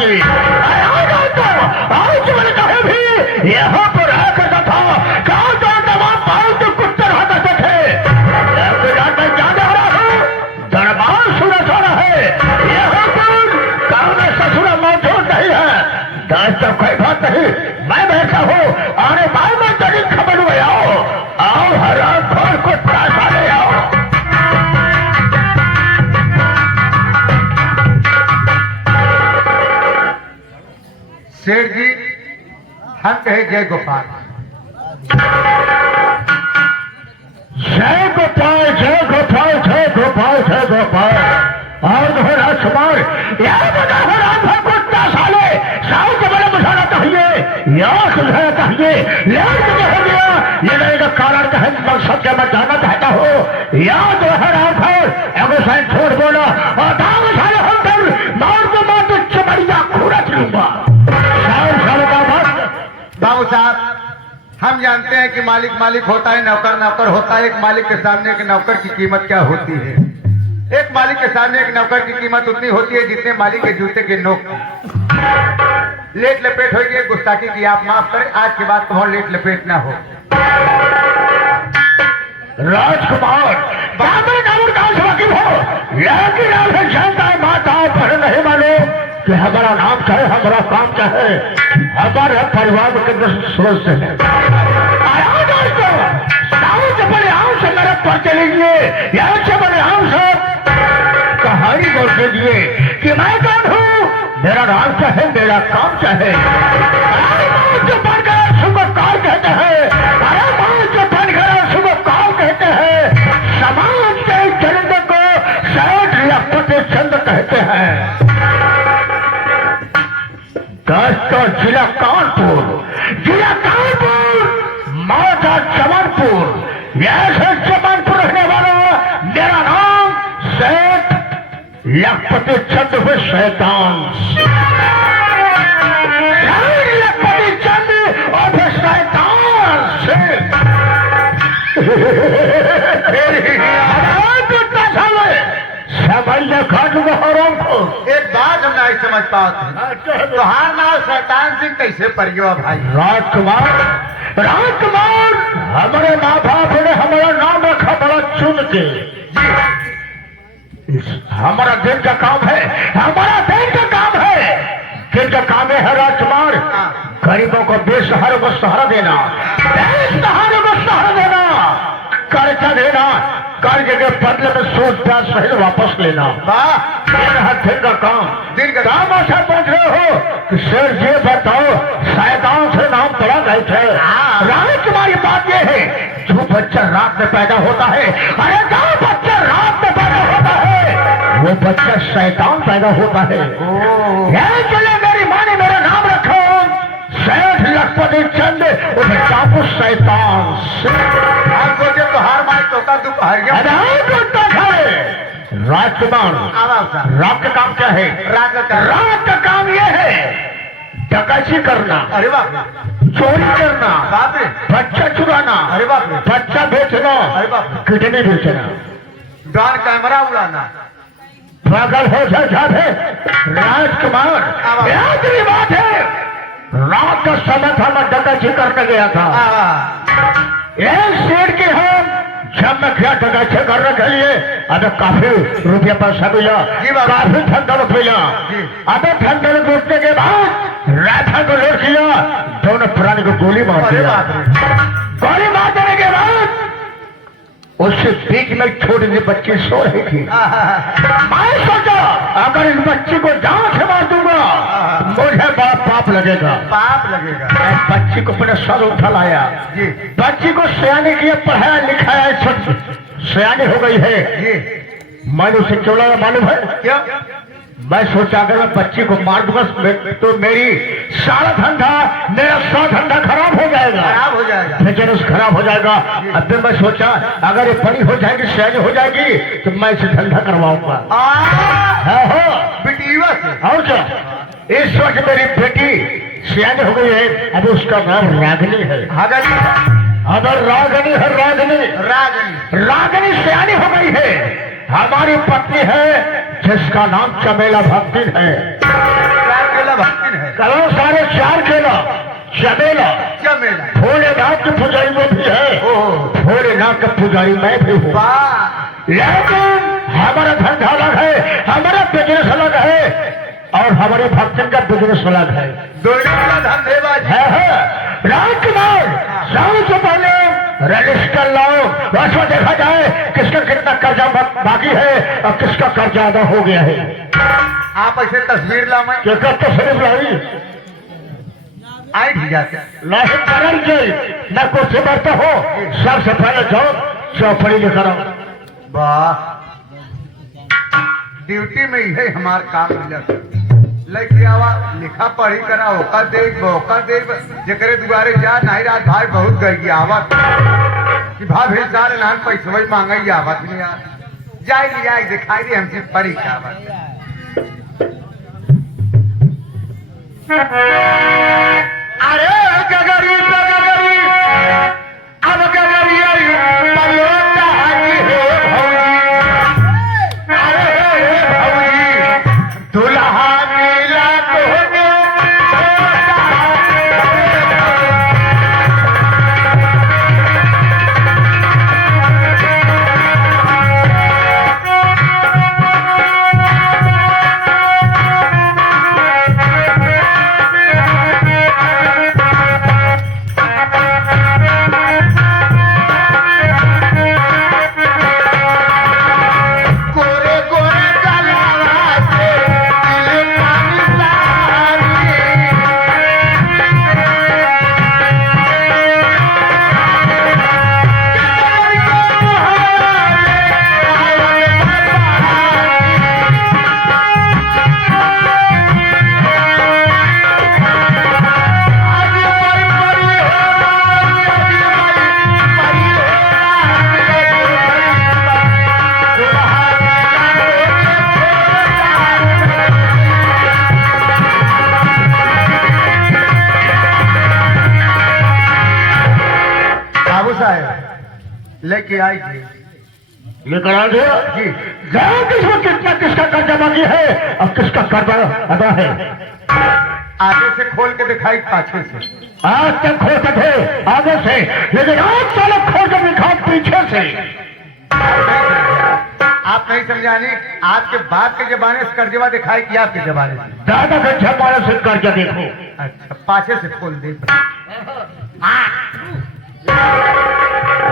की। आज मैंने कहे भी यहाँ पर आकर था कहा तो नवाब पालतू कुत्ते रहते थे। दरबार सुना सुना है यहाँ पर कांग्रेस ससुरा मौजूद नहीं है। दस तो कोई बात नहीं, मैं बैठा हूँ। अरे भाई मैं तेरी खबर हुए आओ हराम खोर को त्रासा ले आओ। सेठ जी हम कहे जय गोपाल। जय गोपाल जय गोपाल जय गोपाल जय गोपाल। और जो है राजकुमार यह बता हराम खोर को त्रासा ले साउ के बड़े बुझाना चाहिए या सुझाना चाहिए। लेकिन जो हो गया ये नहीं का कारण का है मकसद के मैं जानना चाहता हूँ। या जो है राम खोर एगो साइन छोड़ बोला और दाम सारे होकर मार को मार तो चमड़िया खुरच लूंगा। बाबू साहब हम जानते हैं कि मालिक मालिक होता है, नौकर नौकर होता है। एक मालिक के सामने एक नौकर की कीमत क्या होती है? एक मालिक के सामने एक नौकर की कीमत उतनी होती है जितने मालिक के जूते के नोक। लेट लपेट हो गई गुस्ताखी की, आप माफ करें। आज के बाद तुम्हारा लेट लपेट ना हो। राजकुमार कहाँ से वाकिफ हो? लेकिन आपसे जानता है माता पर नहीं मालूम कि हमारा नाम चाहे हमारा काम चाहे हमारे परिवार के सदस्य है। बड़े आम से मेरे पर्चे लीजिए यहाँ से बड़े आम से कहानी बोल दीजिए कि मैं कौन हूँ, मेरा नाम चाहे मेरा काम चाहे। जो बन गया सुबह काल कहते हैं, अरे मां जो बन गया सुबह काल कहते हैं। समाज के चंद को सेठ या पति चंद कहते हैं। दोस्तों जिला कानपुर मौजा जमानपुर ऐसे जमानपुर रहने वाला मेरा नाम सेठ लखपति चंद हुए शैतान। लखपति चंद और फिर शैतान सेठ। एक बात हम नहीं समझ पाते, तुहार नाम शैतान सिंह कैसे पड़ गया भाई? राजकुमार हमारे माँ बाप ने हमारा नाम रखा बड़ा चुन के। हमारा दिन का काम है, हमारा दिन का काम है। दिन का काम है राजकुमार गरीबों को बेसहारा को सहारा देना, बेसहारा को सहारा देना, कर्जा देना, कर्ज के बदले में सूद ब्याज सहित वापस लेना। दिन का काम ऐसा पहुंच रहे हो कि सर ये बताओ शैतान से नाम पड़ा गए थे। राजकुमारी बात ये है जो बच्चा रात में पैदा होता है, अरे जो बच्चा रात में पैदा होता है वो बच्चा शैतान पैदा होता है। चले मेरी माँ ने मेरा नाम रखा सेठ लखपति चंद उसे चाकू शैतान। तो हार मार तोता राजकुमार रात का काम क्या है? रात का काम ये है डकैती करना, अरे बाप, चोरी करना, बाप रे, बच्चा चुराना, अरे बाप रे, बच्चा बेचना, अरे बाप, किडनी बेचना, डॉन कैमरा उड़ाना, पागल हो जाए राजकुमार। आखिरी बात है रात का समय था मैं डकैती करने गया था। एक शेर के हम जब मैं गया डकैती करने के लिए अबे काफी रुपया पैसा मिला, काफी धन दौलत मिला। अबे धन दौलत लूटने के बाद राइफल को लोड किया, दोनों प्राणी को गोली मार दिया। गोली मार देने के बाद उससे बीच में छोटी सी बच्ची सो रही थी। मैं सोचा अगर इस बच्ची को जान से मार दूंगा मुझे बड़ा पाप लगेगा। बच्ची को अपने सर उठा लाया, बच्ची को सयाने किया, पढ़ाया लिखाया, सयानी हो गई है। मैंने उसे क्यों लगा मालूम है क्या? मैं सोचा अगर मैं बच्ची को मार दूंगा तो मेरी सारा धंधा, मेरा सारा धंधा खराब हो जाएगा, बिजनेस खराब हो जाएगा। अब फिर मैं सोचा अगर ये बड़ी हो जाएगी, सयानी हो जाएगी तो मैं इसे धंधा करवाऊंगा। बेटीवा से और क्या, इस वक्त मेरी बेटी सयानी हो गई है। अब उसका नाम रागिनी है। अगर रागिनी है, रागिनी सयानी हो गई है। हमारी पत्नी है जिसका नाम चमेला भक्ति है। करो सारे 4 केला चमेला चमेला भोलेनाथ की पुजारी में भी है। भोलेनाथ का पुजारी मैं भी हूँ। वाह लेकिन हमारा धंधा अलग है, हमारा बिजनेस अलग है और हमारे भक्तन का बिजनेस अलग है। दोनों का धंधेबाज है। राजकुमार सबसे पहले रजिस्टर लाओ, उसमें देखा जाए किसका कितना कर्जा बाकी है और किसका कर्जा अदा हो गया है। आप ऐसे तस्वीर ला मैं किसका तस्वीर लाई आई भी जाते नहीं करण जी न कुछ बढ़ता हो। सबसे पहले जाओ चौपड़ी लेकर आओ। वाह ड्यूटी में ही हमार काम मिला लेके आवा लिखा पढ़ी करा होका देख जकरे दुआरे जा नहीं रात भाई बहुत गई आवत कि भाभी सारे नान पैसा वही मांगा ही आवत नहीं यार जाए लिया दिखाई दे हमसे पढ़ी क्या आवत अरे गगरी गगरी अब गगरी पलोटा हाथी हो भौजी। अरे भौजी दुल्हा मिला तोहने गोरे गोरे गलावा से दिल पानी लानी। बाबू साहब लेके आई थी लेकर आ गया जी जाओ किसको कितना किसका कर्जा बाकी है और किसका कर्जा अदा है। आगे से खोल के दिखाई पाछे से आज तक खोते थे आगे से, लेकिन आज साल खोल के दिखा पीछे से। आप नहीं समझानी आज के बाद के जमाने से कर्जवा दिखाई कि आपके जमाने से दादा का जमाने से कर्जा देखो। अच्छा पाछे से खोल दे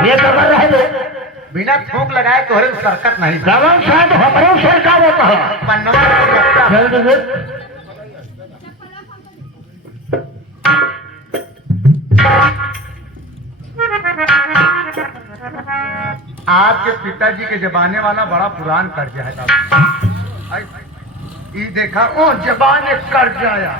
ये कबर रहे दो बिना थूक लगाए तोहरे सरकत नहीं गगन शायद हमारे सरकार होता है। पन्नवा से लगता है। चल दे। आपके पिताजी के जमाने वाला बड़ा पुरान कर्जा है साहब। ये देखा ओ जबाने कर्जा आया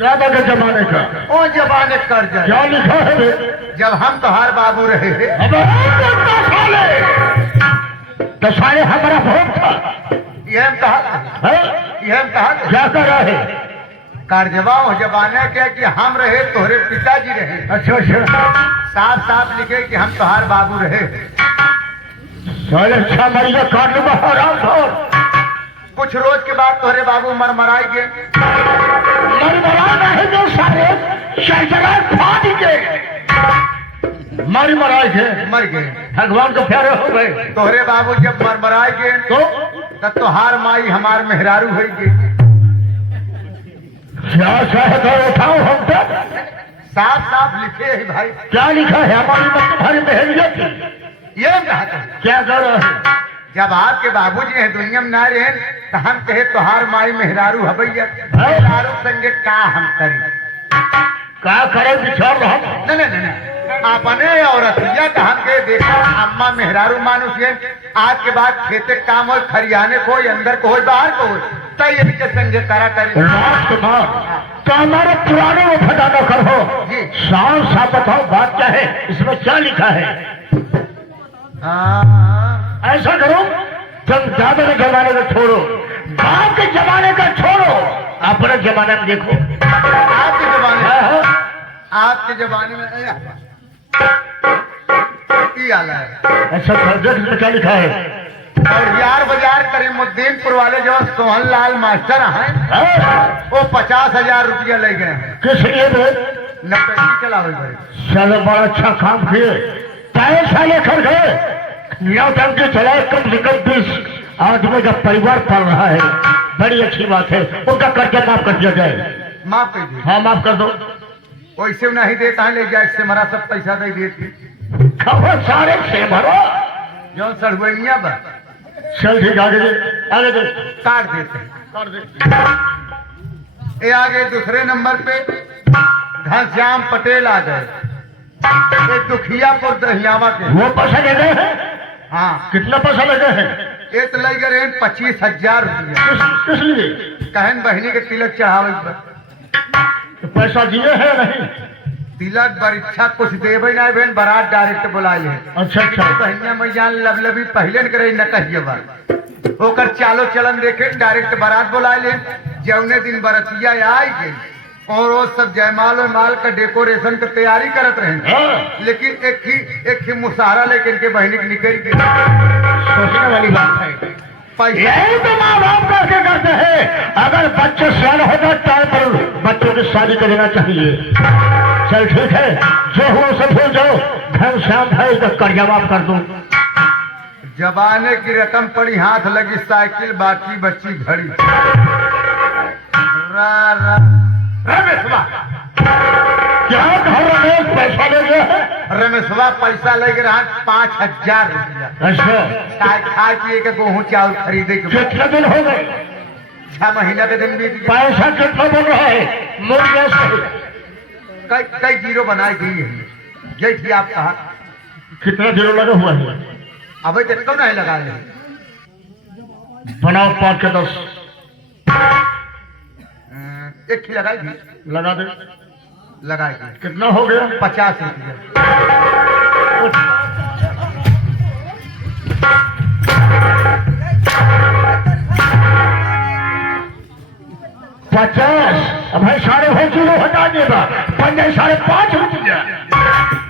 दादा के जमाने का ओ जबाने कर्जा क्या लिखा है बे? जब हम तोहार बाबू रहे अब तो साले हमारा भोग था। यह कहा क्या कर रहे हैं? कर्जवा हो जबाने क्या कि हम रहे तोहरे पिताजी रहे अच्छा अच्छा साफ साफ लिखे कि हम तोहार बाबू रहे साले अच्छा मरिया काट लो हराम खोर। कुछ रोज के बाद तोहरे बाबू मरमराई गए मरमरा नहीं दो सारे शैतान फाड़ गए। मर मराए थे मर गए भगवान को प्यारे हो गए। तोहरे बाबू जब मरमराई गए तो तोहार माई हमार मेहरारू हो गई क्या चाहता है उठाओ हम तक। साफ साफ लिखे है भाई क्या लिखा है? हमारी मत तुम्हारी बहनियत थी। ये कहा क्या कर रहे हैं? जब आपके बाबूजी है दुनिया में ना रहे तो हम कहे तोहार माई मेहरारू हवैया मेहरारू संगे का हम करी क्या करे बिछड़ रहा नहीं अपने औरतिया का हम कहे देखा अम्मा मेहरारू मानुष है आज के बाद खेते काम हो खरियाने को अंदर को हो बाहर को हो तय इनके संगे करा करी राजकुमार तो हमारे पुराने में फटा न करो जी साफ साफ बताओ बात क्या है, इसमें क्या लिखा है? ऐसा करो तुम दादा के जमाने का छोड़ो, बाप के जमाने का छोड़ो, अपने जमाने में देखो। आपके जमाने हाँ, आपके जमाने में ये आला है ऐसा सब्जेक्ट में क्या लिखा है? और यार बाजार करीमुद्दीनपुर वाले जो सोहन लाल मास्टर हैं हाँ? वो 50,000 रुपया ले गए हैं। किस लिए बे? नौकरी चलावे भाई। चलो बड़ा अच्छा काम किए, पैसा लेकर गए, नौटंकी चलाए, कम से कम 20 आदमी का परिवार पाल रहा है, बड़ी अच्छी बात है। उनका कर्जा माफ कर दिया जाए। माफ कर दिए। हाँ माफ कर दो। वैसे नहीं देता है, ले जाए इससे मरा सब पैसा दे दिए खबर सारे से भरो। जो सड़ुआ बा चल ठीक, आगे दे, आगे दे, काट देते हैं। कर दे। ये आगे दूसरे नंबर पे घनश्याम पटेल आ गए, ये दुखियापुर दहियावा के। वो पैसा ले गए हैं? हाँ, कितना पैसा ले गए हैं? ये तो ले गए 25,000 रुपया। किस लिए? कहन बहनी के तिलक चढ़ावे पर। तो पैसा दिए है नहीं? तिलक परीक्षा कुछ देवे ना बहन, बारात डायरेक्ट बुलाई है। अच्छा अच्छा। बहनिया मैं जान लबलबी पहले न करे न कहिए बात ओकर चालो चलन देखे डायरेक्ट बारात बुला ले। जौने दिन बरतिया आई गई और वो सब जयमाल और माल का डेकोरेशन की तैयारी करत रहे, हाँ। लेकिन एक ही मुसारा लेके इनके बहनी के निकल गई। सोचने वाली बात है। पैसा यही तो माँ बाप करके करते हैं। अगर बच्चे सियान होगा टाइम पर बच्चों की शादी कर देना चाहिए। चल ठीक है, जो हुआ सब भूल जाओ। घनश्याम भाई का कर्जा माफ कर दो। जबाने की रकम पड़ी, हाथ लगी साइकिल, बाकी बच्ची घड़ी। रा रा क्या घर रमेश पैसा ले गया है? रमेशवा पैसा लेके रहा 5,000 रुपया। अच्छा, खाए पिए के गेहूँ चावल खरीदे के। कितने दिन हो गए? 6 महीना के दिन बीत गए। पैसा कितना बन रहा है? मुर्गे से कई जीरो बनाई गई है, यही थी आप कहा। कितना जीरो लगा हुआ है? अभी तक क्यों नहीं लगाए? बनाओ 5 के 10 एक ही लगाई थी। लगा दे। लगाई थी। कितना हो गया? 50 रुपया। अब भाई 5.5 जीरो हटा देगा, बन जाए 5.5 रुपया।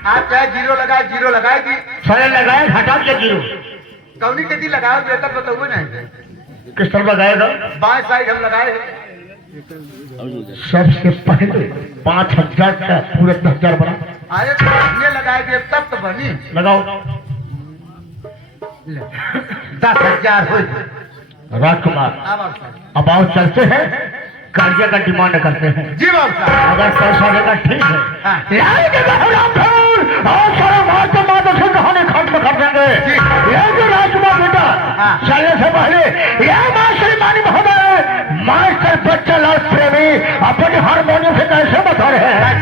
आप चाहे जीरो लगाए थी। सारे लगाए, हटा दिया जीरो। कौनी के दी लगाओ बेहतर बताओ नहीं। किस तरह लगाएगा? बाएं साइड हम लगाए। सबसे पहले 5,000 का पूरे 10,000 बना। अरे ये लगाए थे तब तो बनी। लगाओ। 10,000 हो। राजकुमार अब आप साहब। अब आओ चलते हैं, कर्जा का डिमांड करते हैं। जी बाबू साहब। अगर पैसा देगा ठीक है। हाँ। और सारा माता माता से कहानी खत्म कर देंगे। जी। ये जो राजकुमार बेटा हाँ। चलने से पहले यह माँ श्रीमानी महोदय मास्टर बच्चा लाल प्रेमी अपने हारमोनियम से कैसे बता रहे हैं।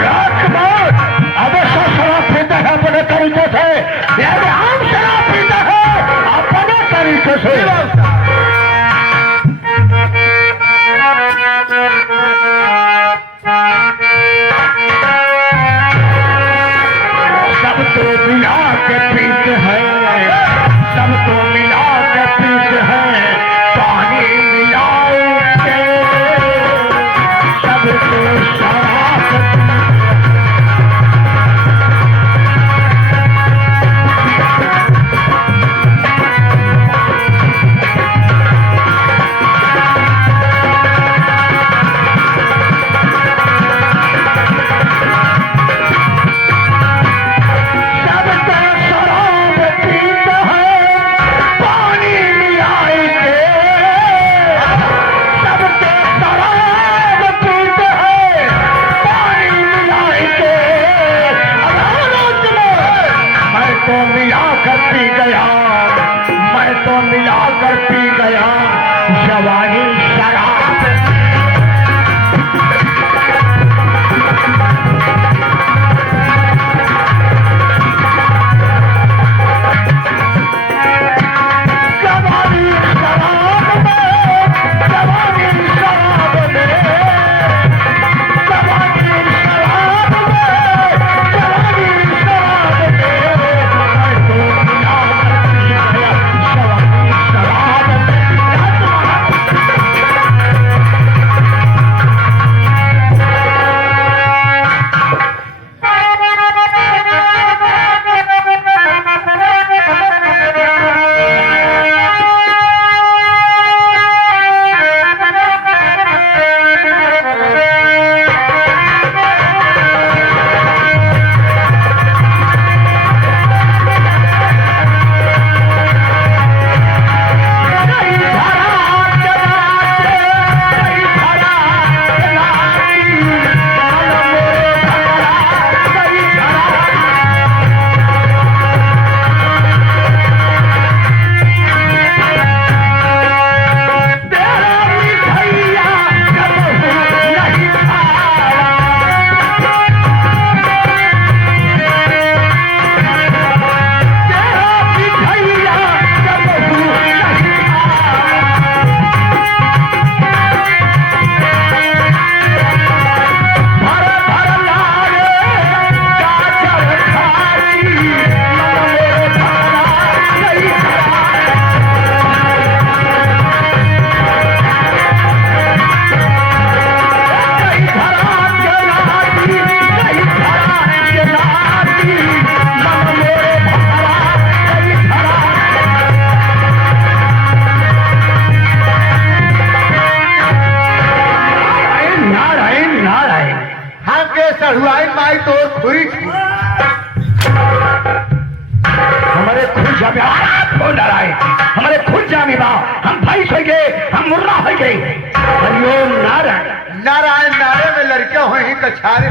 राजकुमार अब शराब पीता है अपने तरीके से, हम शराब पीता है अपने तरीके से। सबको मिला के पीते हैं, सबको मिला के पीते हैं, पानी मिलाओ के सबको शराब। चढ़ुआई माई तो खुई हमारे खुद जामे हो डराए, हमारे खुद जामे बा, हम भाई हो गए, हम मुर्रा हो गए। हरिओम नारायण। नारायण नारे में लड़के हुए कछारे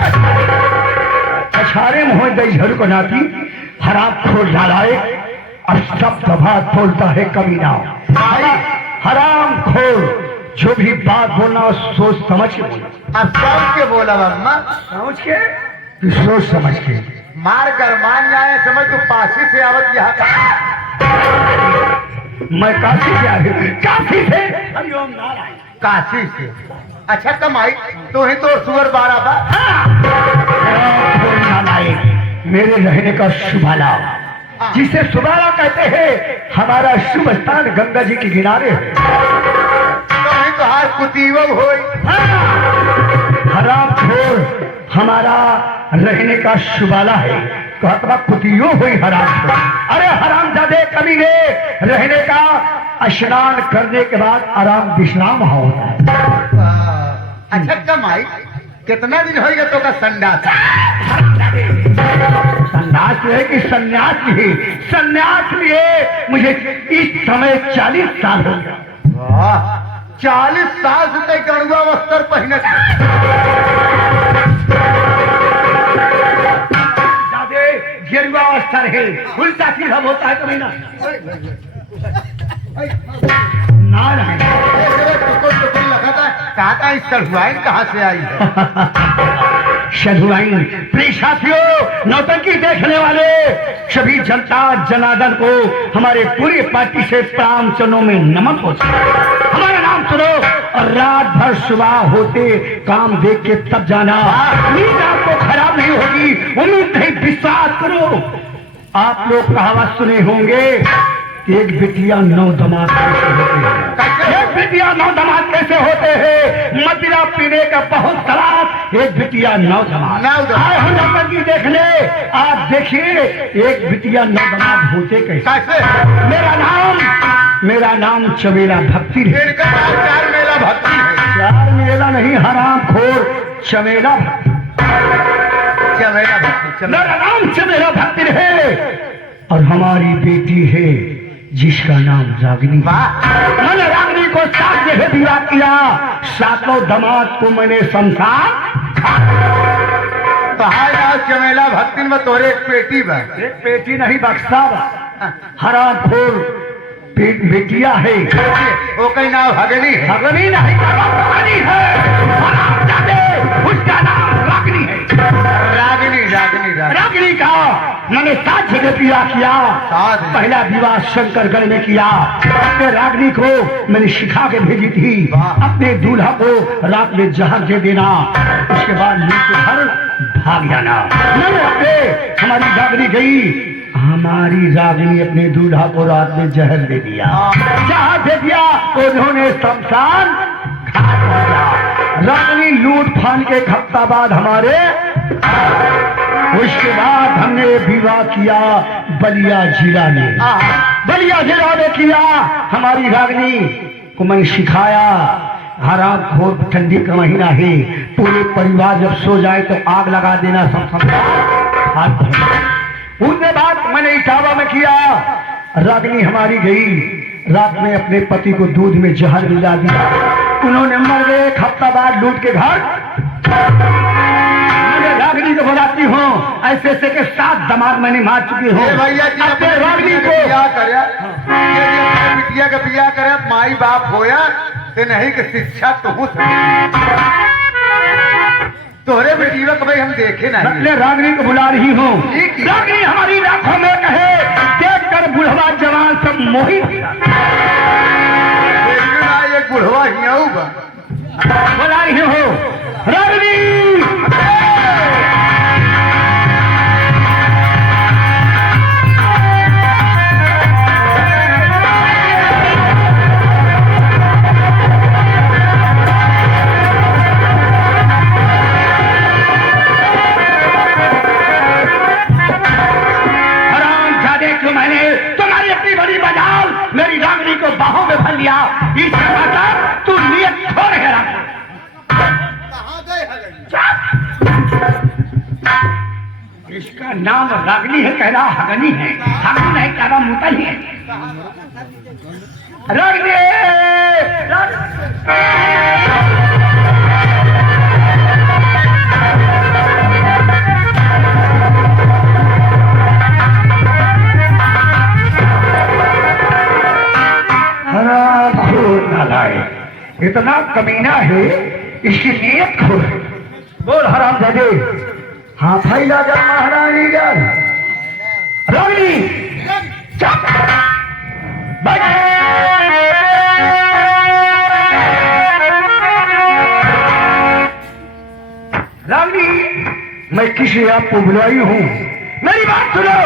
कछारे में हो गई झर को नाती हराम खोल डालाए और सब बात बोलता है कमीना। हराम खोल जो भी बात बोलना सोच समझ के बोलना। अब समझ के बोला अम्मा, समझ के कि सोच समझ के। मार गरमान जाए समझ तो पासी से आवत यहाँ मैं काशी से आया, काशी से। हरिओम नारायण। काशी से। अच्छा कमाई तो ही तो सुअर 12 बा। मेरे रहने का शुभाला जिसे सुबाला कहते हैं, हमारा शुभ स्थान गंगा जी के किनारे है। तो हार कुतीवो होई। हराम खोर हमारा रहने का शुभाला है, कहता कुतियो हुई हराम खोर। अरे हराम जादे कमीने रहने का स्नान करने के बाद आराम विश्राम होता है। अच्छा कमाई कितना दिन होगा तो का संडास? संन्यास है कि सन्यास है? सन्यास लिए मुझे इस समय 40 साल हो गया। 40 साल से गड़ुआ वस्त्र पहने जादे गेरुआ वस्त्र है, उल्टा सीधा होता है कभी ना। नारायण लगा था, कहा था इस चढ़ुआई कहाँ से आई है? शधुआइन प्रिय साथियों, नौटंकी देखने वाले सभी जनता जनार्दन को हमारे पूरी पार्टी से प्राण चरणों में नमन हो। हमारा नाम सुनो और रात भर सुबह होते काम देख के तब जाना, नींद आपको खराब नहीं होगी। उम्मीद नहीं, विश्वास करो। आप लोग कहावत सुने होंगे, एक बिटिया 9 दामाद कैसे होते हैं। एक बिटिया 9 दामाद कैसे होते हैं? मदिरा पीने का बहुत तलाश, एक बिटिया 9 दामाद। आए हो नौटंकी देखने, आप देखिए एक बिटिया 9 दामाद होते कैसे। मेरा नाम चमेला भक्ति है। इनका नाम 4 मेला भक्ति है। 4 मेला नहीं, हराम खोर चमेला भक्ति। चमेला भक्ति। मेरा नाम चमेला भक्ति है और हमारी बेटी है जिसका नाम रागिनी। मैंने रागिनी को 7 जगह दिया किया, 7 दामाद को मैंने संसार। तो हाय ना चमेला भक्ति में तोरे एक पेटी बा। एक पेटी नहीं बक्सा बा। हराम खोर बेटिया है, वो कहीं नाम हगनी है। हगनी नहीं, रागिनी है। हराम जादे, उसका नाम रागिनी है। रागिनी रागिनी रागिनी का मैंने 7 जगह दिया किया। पहला विवाह शंकरगढ़ में किया। अपने रागिनी को मैंने सिखा के भेजी थी, अपने दूल्हा को रात में जहर दे देना, उसके बाद नीचे घर भाग जाना। मैंने अपने हमारी रागिनी गई, हमारी रागिनी अपने दूल्हा को रात में जहर दे दिया। जहर दे दिया, उन्होंने शमशान घाट दिया। रागिनी लूट फान के 1 हफ्ता बाद हमारे, उसके बाद हमने विवाह किया बलिया जिला में। बलिया जिला में किया। हमारी रागिनी को मैंने सिखाया, हराम खोर ठंडी का महीना है, पूरे परिवार जब सो जाए तो आग लगा देना सब। उसके बाद मैंने इटावा में किया। रागिनी हमारी गई, रात में अपने पति को दूध में जहर मिला दिया, उन्होंने मर गए। 1 हफ्ता बाद लूट के घर रागिनी को बुलाती हूँ, ऐसे ऐसे के 7 दामाद मैंने मार चुकी हूँ। भैया जी अपने रागिनी को बिया करे, बिटिया का बिया करे, माई बाप होया ते नहीं कि शिक्षा तो तोहरे बेटिया को भाई हम देखे नहीं। अपने रागिनी को बुला रही हूँ। रागिनी हमारी आंखों में कहे, देख कर बुढ़वा जवान सब मोहित। एक बुढ़वा ही होगा, बुला रही हूँ रागिनी। मेरी रागिनी को बाहों में भर लिया। इस मतलब तू नियत छोड़ है। इसका नाम रागनी है, कह रहा हगनी है, हगनी नहीं कह रहा मुता ही है। रागनी इतना कमीना है, इसकी नीयत खोल। बोल हराम दादे, हाथ ही राजा महारानी जान रागनी चुप बैठ। रागनी, मैं किसी आपको बुलाई हूं, मेरी बात सुनो।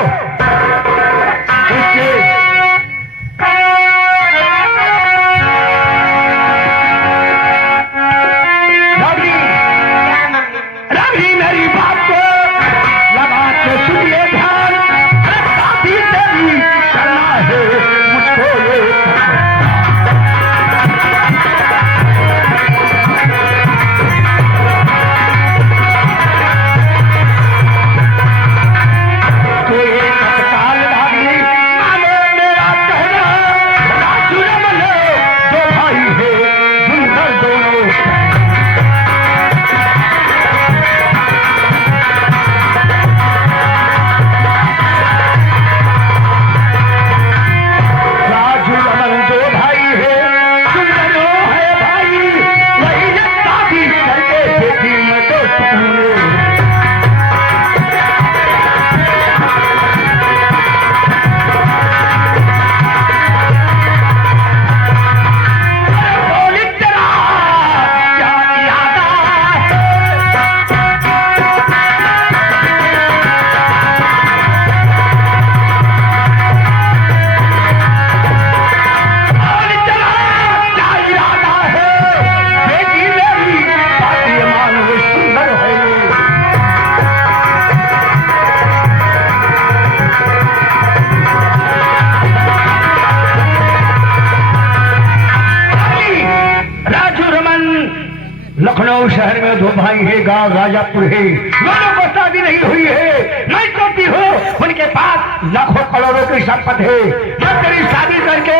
लखनऊ शहर में दो भाई है, गांव राजापुर है, दोनों को शादी नहीं हुई है। मैं कहती हूँ उनके पास लाखों करोड़ों की संपत्ति है। मैं तेरी शादी करके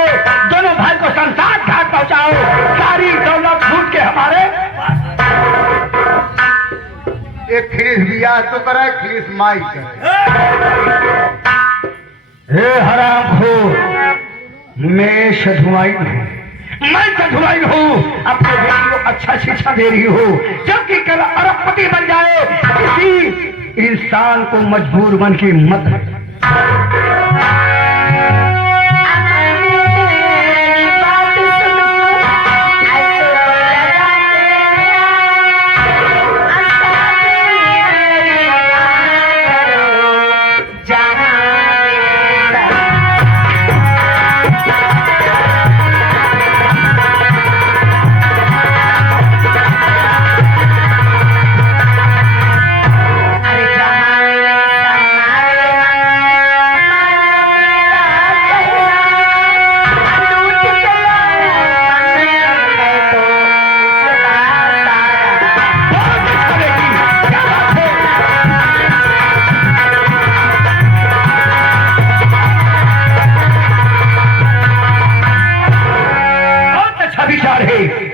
दोनों भाई को संसार घाट पहुंचाओ, सारी दौलत फूट के हमारे। एक खिरीस बिया तो करा, खिरीस माई हे हराम हो, मैं सधुआई हूँ, मैं सधुआई हूँ, अपने बेटी को अच्छा शिक्षा दे रही हूँ, जबकि कल अरबपति बन जाए। किसी इंसान को मजबूर बन के मत।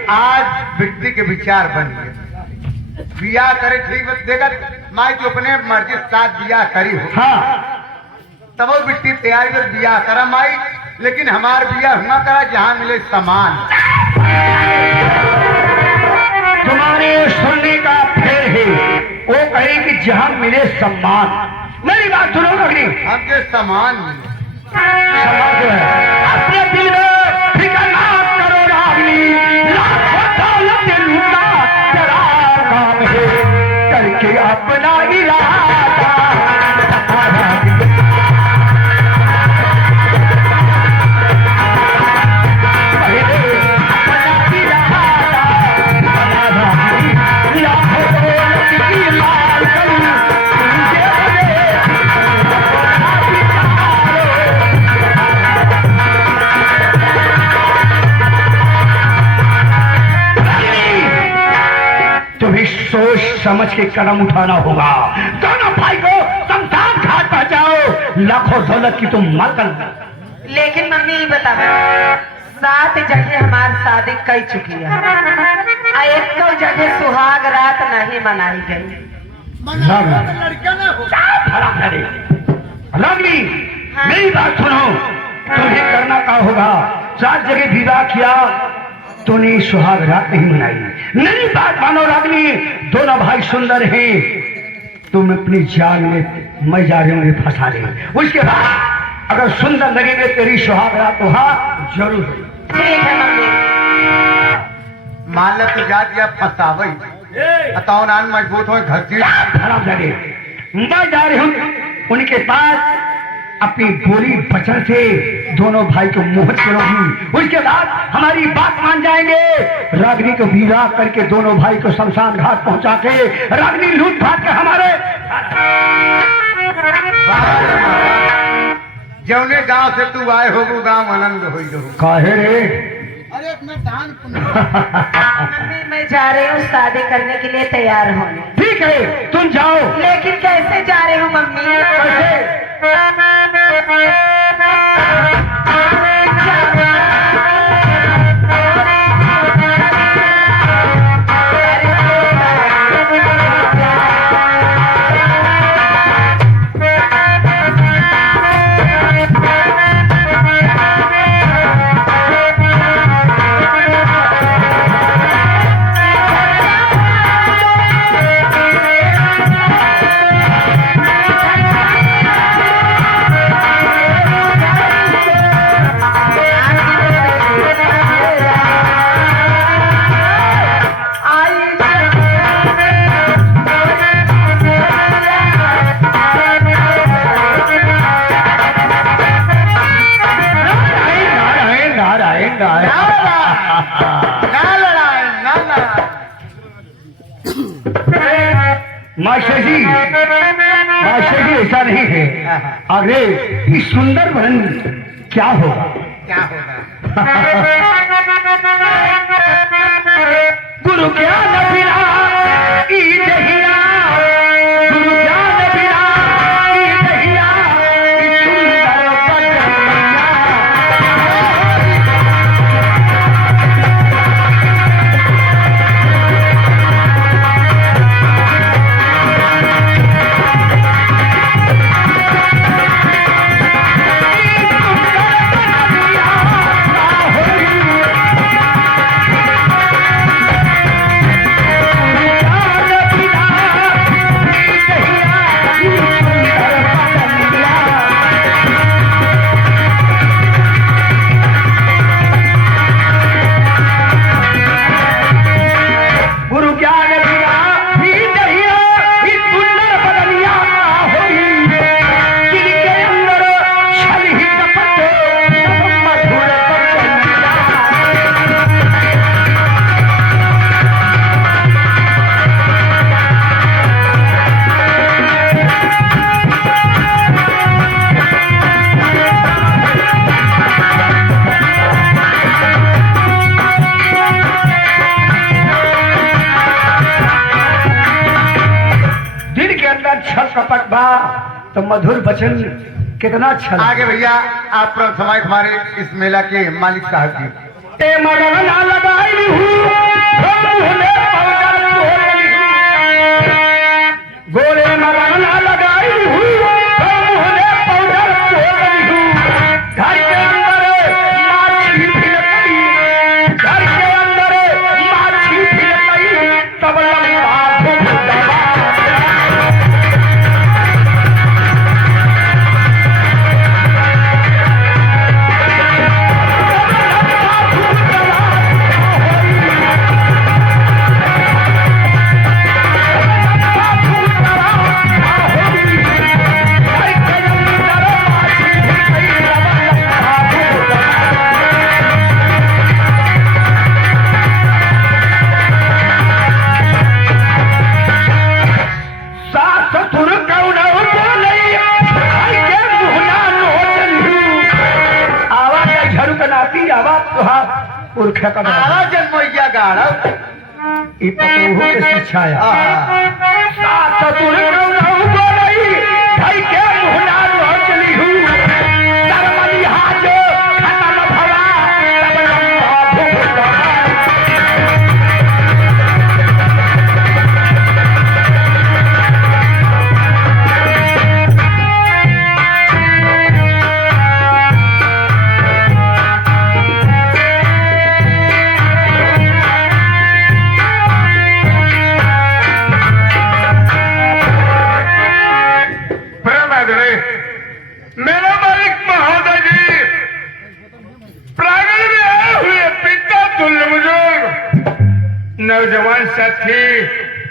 आज व्यक्ति के विचार बन गए, बिया करे ठीक देगा माई तो अपने मर्जी साथ बिया करी हो। हाँ, तब वो बिट्टी तैयारी में बिया करा माई, लेकिन हमार बिया हुआ करा जहाँ मिले समान। तुम्हारे सुनने का फेर है, वो कहे कि जहाँ मिले सम्मान। मेरी बात सुनो अगली, हमके समान मिले। सम्मान जो है अपने दिल में फिक्र ना करो रागनी, लाखों दौलत लूटा तेरा काम है, करके अपना इरादा। सोच समझ के कदम उठाना होगा, दोनों भाई को लाखों दौलत की तुम मालकन। लेकिन मम्मी ये बताओ 7 जगह हमारी शादी कर चुकी है और एक तो जगह सुहाग रात नहीं मनाई गई। लड़का ना हो रागनी मेरी बात सुनो, तुम्हें करना क्या होगा? 4 जगह विवाह किया, तूने सुहाग रात नहीं मनाई। मेरी बात मानो रागनी, दोनों भाई सुंदर हैं, तुम अपनी जान में मैं जा रही हूँ फंसा दे। उसके बाद अगर सुंदर लगेंगे तेरी सुहाग रात तो हाँ जरूर। ठीक है मम्मी। मान तू जा दिया फंसावई बताओ नान मजबूत हो घर की खराब लगे। मैं जा रही हूँ उनके पास, अपनी बोली बचन से दोनों भाई को मोहत करूंगी। उसके बाद हमारी बात मान जाएंगे। रागनी को विवाह करके दोनों भाई को शमशान घाट पहुंचा के रागनी लूट फाट के हमारे जौने गांव से तू आए हो वो गांव आनंद हो रहो। काहे रे? अरे अपना दान मम्मी मैं जा रही हूँ शादी करने के लिए तैयार होने। ठीक है तुम जाओ। लेकिन कैसे जा रही हूँ मम्मी? कैसे? मास्टर जी ऐसा नहीं है। अरे इस सुंदर वन क्या होगा? क्या होगा? गुरु ज्ञान बिना ईद हिया, गुरु ज्ञान बिना ईद हिया, इस सुंदर बदनिया। कपट बा तो मधुर वचन कितना अच्छा। आगे भैया आप समय हमारे इस मेला के मालिक साहब जी। ए मगना लगाई हूँ गोरे मगना लगाई हूँ घर के अंदर माछी फिरती, घर के अंदर माछी फिरती तब लंबा पुरखा का जन्मैया गाड़ा ई पतोहू के शिक्षाया सात सतुर कौनहु बोलई भाई के मुहना नोचली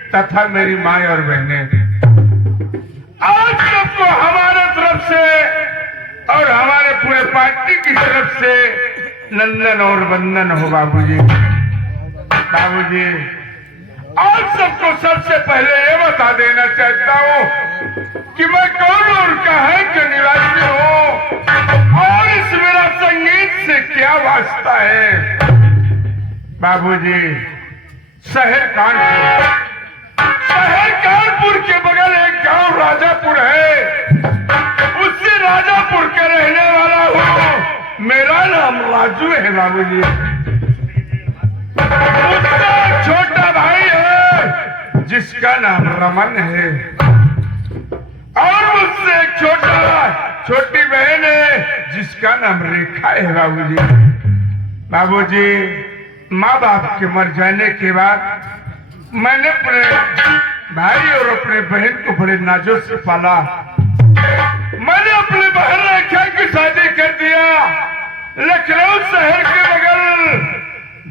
तथा मेरी माँ और बहनें, आज सबको हमारे तरफ से और हमारे पूरे पार्टी की तरफ से नंदन और वंदन हो बाबूजी। बाबूजी, आज सबको सबसे पहले ये बता देना चाहता हूँ कि मैं कौन और कहाँ के निवासी हूँ और इस मेरा संगीत से क्या वास्ता है। बाबूजी, शहर कानपुर के बगल एक गांव राजापुर है, उसी राजापुर के रहने वाला हूँ। मेरा नाम राजू है बाबूजी। उसका एक छोटा भाई है जिसका नाम रमन है, और मुझसे एक छोटी बहन है जिसका नाम रेखा है बाबूजी। बाबूजी, माँ बाप के मर जाने के बाद मैंने अपने भाई और अपने बहन को बड़े नाजों से पाला। मैंने अपनी बहन रेखा की शादी कर दिया लखनऊ शहर के बगल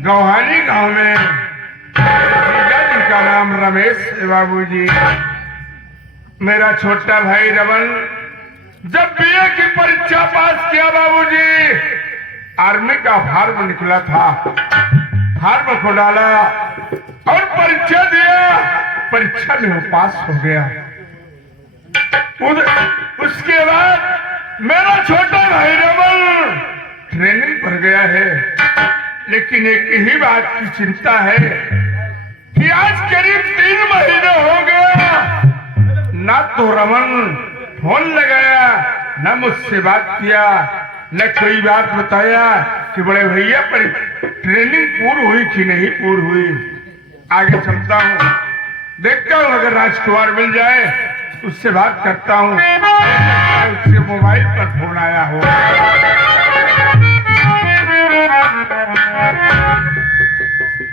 गौहानी गांव में। जीजा जी का नाम रमेश है बाबूजी। मेरा छोटा भाई रमन जब बीए की परीक्षा पास किया बाबूजी, आर्मी का फार्म निकला था, फार्म को डाला और परीक्षा दिया। परीक्षा में वो पास हो गया। उसके बाद मेरा छोटा भाई रमन ट्रेनिंग पर गया है, लेकिन एक ही बात की चिंता है कि आज करीब 3 महीने हो गया, ना तो रमन फोन लगाया, ना मुझसे बात किया, न कोई बात बताया कि बड़े भैया पर ट्रेनिंग पूरी हुई कि नहीं पूरी हुई। आगे चलता हूँ, देखता हूँ अगर राजकुमार मिल जाए उससे बात करता हूँ। उसके मोबाइल पर फोन आया हो।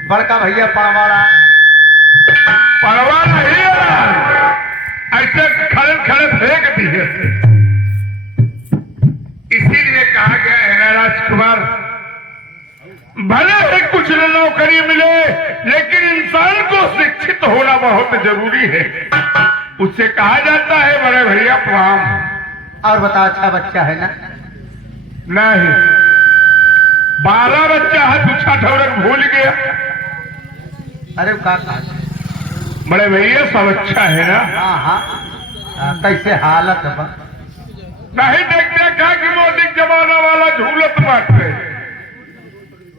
बड़का भैया पड़वाड़ा नहीं है, ऐसे खड़े खड़े फेंक दिए। इसीलिए कहा गया है ना राजकुमार, भले ही कुछ न नौकरी मिले लेकिन इंसान को शिक्षित होना बहुत जरूरी है। उससे कहा जाता है बड़े भैया प्रणाम। और बता, अच्छा बच्चा है ना? नहीं, 12 बच्चा है, दूसरा ठौरक भूल गया। अरे का बड़े भैया सब अच्छा है ना? हाँ हाँ, कैसे हालत बा? नहीं देखते क्या कि मोदी जमाना वाला झूलत बाटे,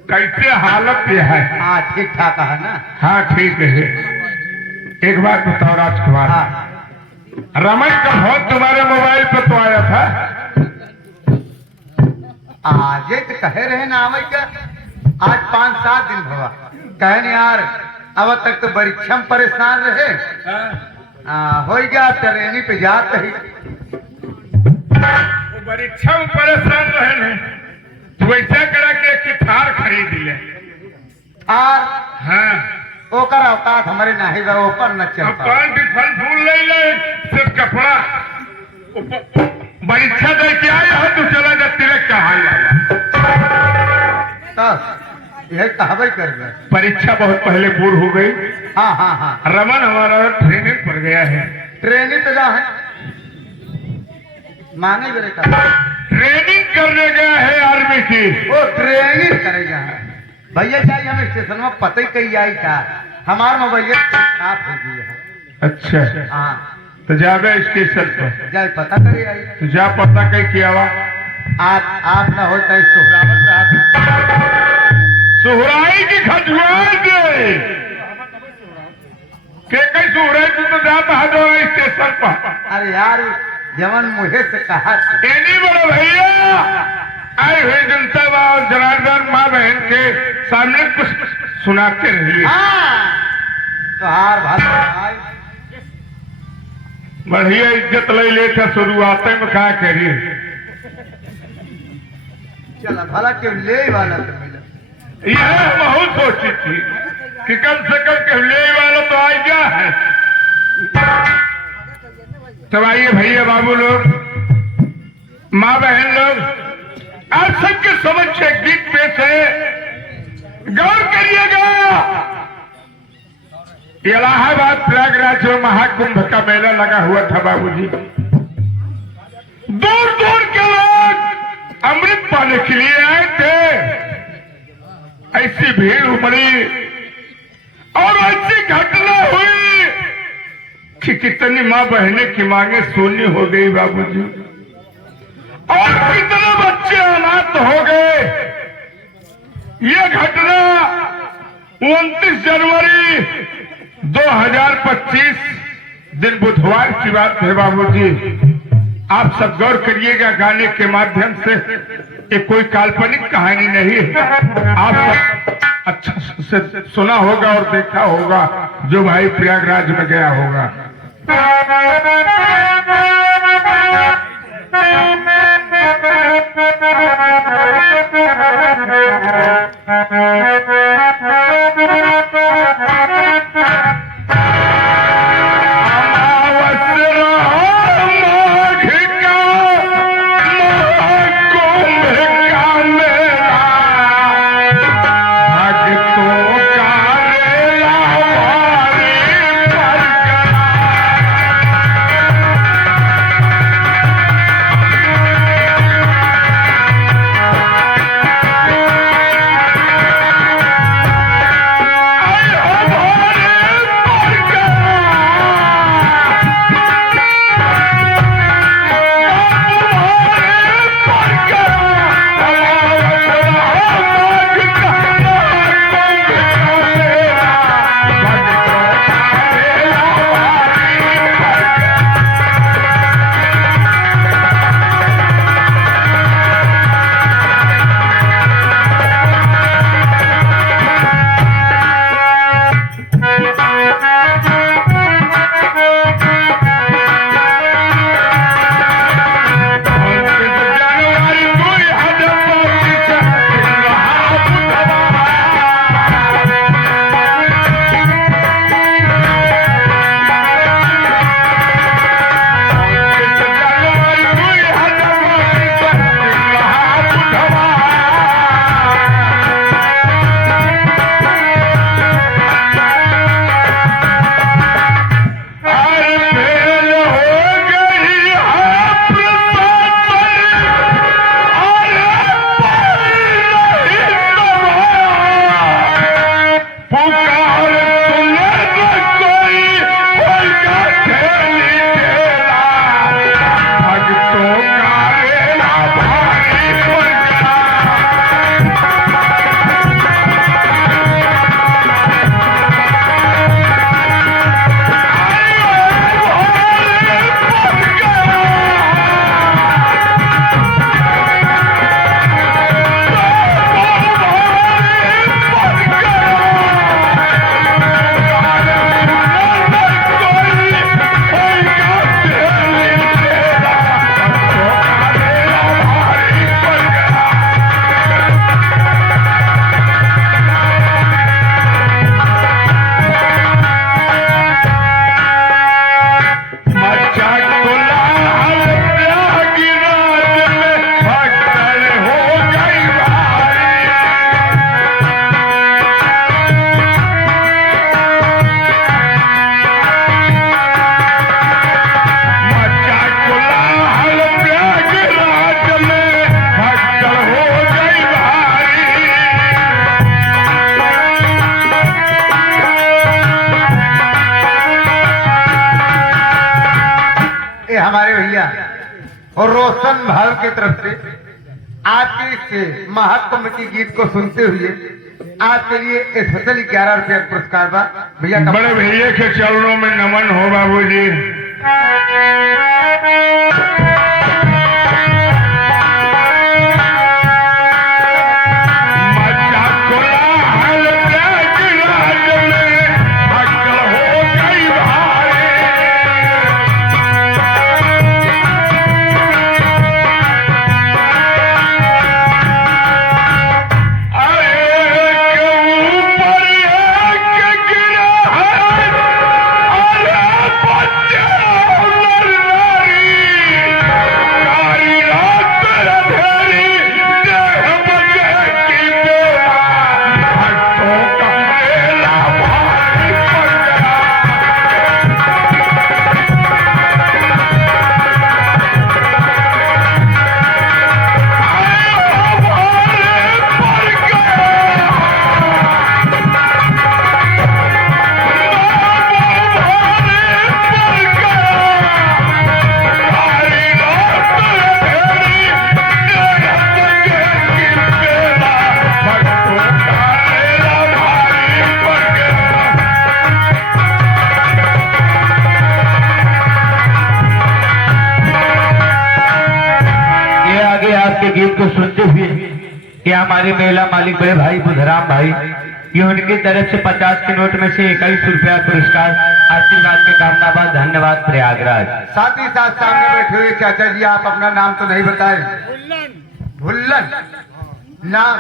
कैसे हालत ये है? हाँ ठीक ठाक है ना? हाँ ठीक है। एक बात बताओ राजकुमार, हाँ। रमन का फोन तुम्हारे मोबाइल पर तो आया था? आज तो कहे रहे ना आवे का, आज 5-7 दिन भवा कहन यार, अब तक तो परीक्षा में परेशान रहे। हो गया ट्रेनी पे जात ही। परीक्षा में परेशान रहे तो ऐसा करा के थार खरीद ले। और हाँ, ओकर औकात हमारे नहीं बा, ऊपर न चलता। फल फूल ले सिर्फ कपड़ा परीक्षा दे के आया हो, तू चला जा तिलक चढ़ाई। यही कहबे कर रहे। परीक्षा बहुत पहले पूरी हो गई। हाँ हाँ हाँ। रमन हमारा ट्रेनिंग पर गया है। ट्रेनिंग तो जा है मांगे बेरे का, ट्रेनिंग करने गया है आर्मी की। वो ट्रेनिंग करेगा भैया। चाहिए हमें स्टेशन में पता ही कही आई था, हमारा मोबाइल साफ हो गया है। अच्छा हाँ, तो जावे स्टेशन पर, जाए पता करे आई। तो जा पता कहीं किया हुआ। आप न हो तो सुहरावत रहा, सुहराई की खजुआई दे के कई सुहराई तो जाता है दो स्टेशन पर। अरे यार जवन मुझे से कहा नहीं बड़े भैया, आई हुई जनता और जनार्दन माँ बहन के सामने कुछ सुनाते रहिए। तो हार भाई बढ़िया इज्जत ले लेकर शुरुआत में क्या करिए। चला भला क्यों ले वाला तो मिला। यह बहुत सोची थी कि कम से कम कहले वाला तो आ गया है। तब आइए भैया बाबू लोग, माँ बहन लोग, आप सबके समक्ष एक गीत पेश है, गौर करिएगा। इलाहाबाद प्रयागराज में महाकुंभ का मेला लगा हुआ था बाबूजी। दूर दूर के लोग अमृत पाने के लिए आए थे। ऐसी भीड़ उमड़ी और ऐसी घटना हुई कि कितनी माँ बहने की मांगे सोनी हो गई बाबूजी, और कितने बच्चे अनाथ हो गए। ये घटना 29 जनवरी 2025 दिन बुधवार की बात है बाबूजी। आप सब गौर करिएगा, गाने के माध्यम से ये कोई काल्पनिक कहानी नहीं है। आप सब अच्छा से सुना होगा और देखा होगा जो भाई प्रयागराज में गया होगा। और रोशन भाव की तरफ से आपके इस महाकुंभ की गीत को सुनते हुए आपके लिए स्पेशल 11 रुपया पुरस्कार बा भैया। बड़े भैया के चरणों में नमन हो बाबूजी। को सुनते हुए कि हमारे मेला मालिक बड़े भाई बुधराम भाई, ये उनकी तरफ से 50 के नोट में से 21 रुपया पुरस्कार आशीर्वाद के कामनाबाद, धन्यवाद प्रयागराज। साथ ही साथ सामने बैठे हुए चाचा जी, आप अपना नाम तो नहीं बताए? भुल्लन नाम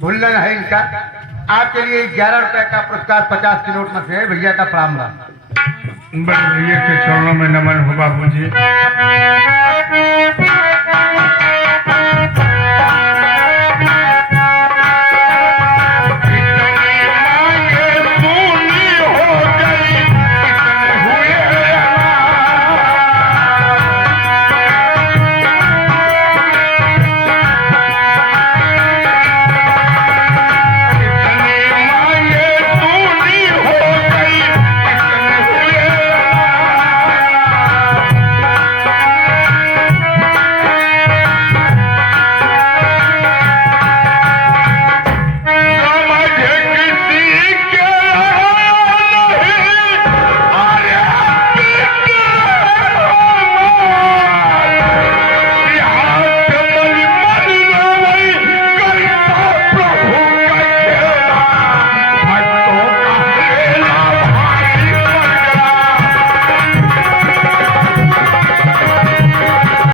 भुल्लन है इनका। आपके लिए 11 रुपए का पुरस्कार 50 के नोट में से है। भैया का प्रणाम। बड़े भैया के चरणों में नमन हो बाबूजी।